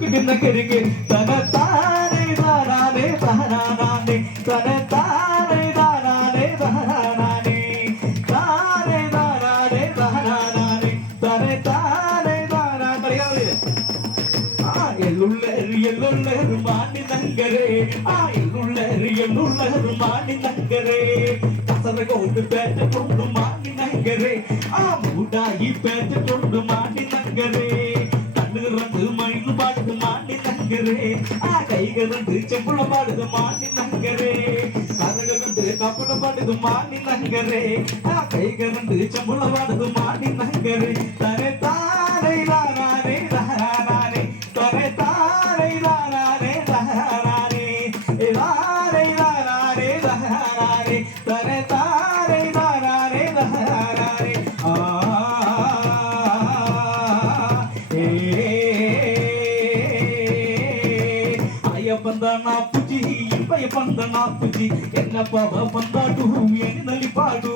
നഗരിക്ക് തനത്താനെ താനാനെ തഹനാനെ തനത്താനെ താനാനെ തഹനാനെ താനെ താനാനെ തഹനാനെ തനത്താനെ താനാ പറയാതെ എള്ളുള്ളേറ് മാനി നങ്കരേ എള്ളുള്ളേറ് മാനി നങ്കരേ കസറകോട്ട് പേറ്റ മാനി നങ്കരേ മൂടായി പേറ്റ മാനി നങ്കരേ കണ്ണുറന്ന് മഴു പാടുക മാനി നങ്കരേ കൈകറണ്ട് ചെമ്പുള പാടുക മാനി നങ്കരേ കഥകളുണ്ട് കപ്പട പാടുക മാനി നങ്കരേ കൈകറണ്ട് ചെമ്പുള പാടുക മാനി നങ്കരേ തനെ താനെ താനാനെ തഹനാനെ തനെ താനെ താനാനെ തഹനാനെ താനെ താനാനെ തഹനാനെ തനെ താനെ താനാനെ തഹനാനെ పందనా పుజి ఇంపయ పందనా పుజి ఎన్న పవ పందాడు ఎని నలిపాడు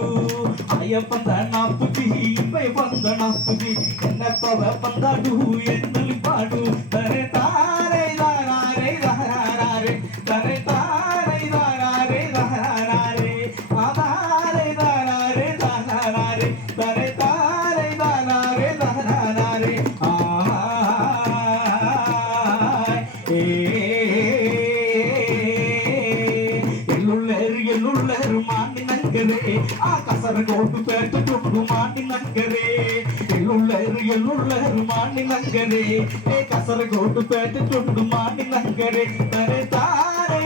అయ పందనా పుజి ఇంపయ పందనా పుజి ఎన్న పవ పందాడు ఎని నలిపాడు తరే తారే దారే దారే తరే తారే దారే దారే ఆదారే దారే దారే తరే తారే దారే దారే ఎల్లుళ్ళేరు మాని నక్కరే కసరగోటు పేట మాని నక్కరే ఎల్లుళ్ళేరు మాని నక్కరే కసరగోటు పేట మాని నక్కరే తరే తారే